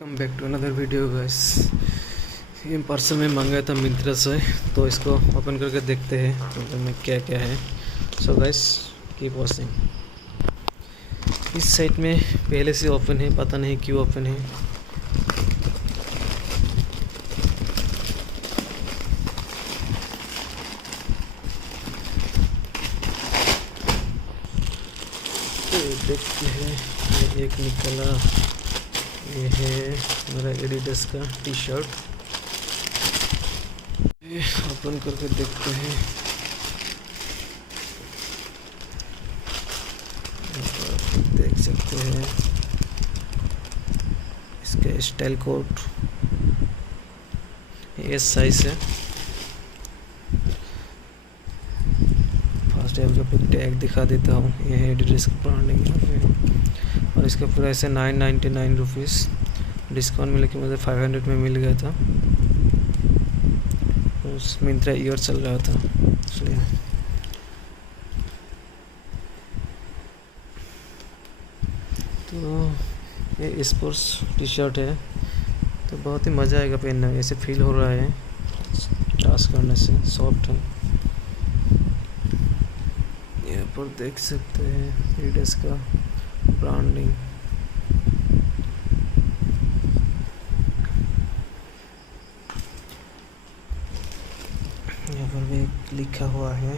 Come back to another video guys. ये parcel में मंगाया था मिंत्रा से, तो इसको ओपन करके देखते हैं मतलब में क्या क्या है। So guys keep watching. इस साइट में पहले से ओपन है, पता नहीं क्यों ओपन है। तो देखते हैं, ये एक निकला। ये है मेरा एडिडास का टी शर्ट। ओपन करके देखते हैं। देख सकते हैं इसका स्टाइल कोड एस साइज है। फर्स्ट टाइम का टैग दिखा देता हूँ। ये है एडिडास का ब्रांडिंग यहाँ पे, और इसका प्राइस है 999 रुपीज़। डिस्काउंट मिले कि मुझे 500 में मिल गया था। उस मिंत्रा ईयर चल रहा था इसलिए। तो ये स्पोर्ट्स टी शर्ट है, तो बहुत ही मज़ा आएगा पहनने में। ऐसे फील हो रहा है टास्क करने से, सॉफ्ट है। यहाँ पर देख सकते हैं एडिडास का ब्रांडिंग। यहाँ पर भी लिखा हुआ है,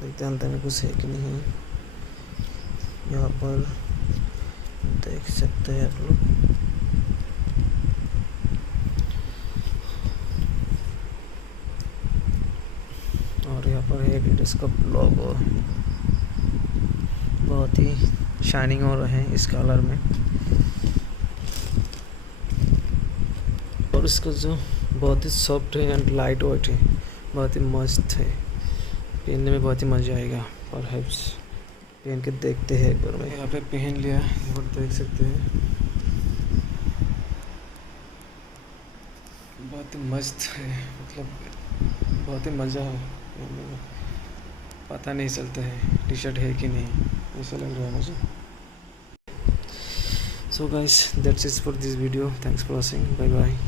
देखते हैं अंदर में कुछ है कि नहीं। यहाँ पर देख सकते हैं आप लोग। और यहाँ पर है एडिडास का लोगो, बहुत ही शाइनिंग हो रहा है इस कलर में। और इसका जो बहुत ही सॉफ्ट है एंड लाइट वेट है, बहुत ही मस्त है। पहनने में बहुत ही मज़ा आएगा। और हैप्स पहन के देखते हैं एक बार। मैं यहाँ पे पहन लिया, यहाँ पर देख सकते हैं। बहुत ही मस्त है, मतलब बहुत ही मज़ा है पहनने में। पता नहीं चलता है टी शर्ट है कि नहीं, ऐसा लग रहा है मुझे। So guys that's it for this video. Thanks for watching. Bye bye.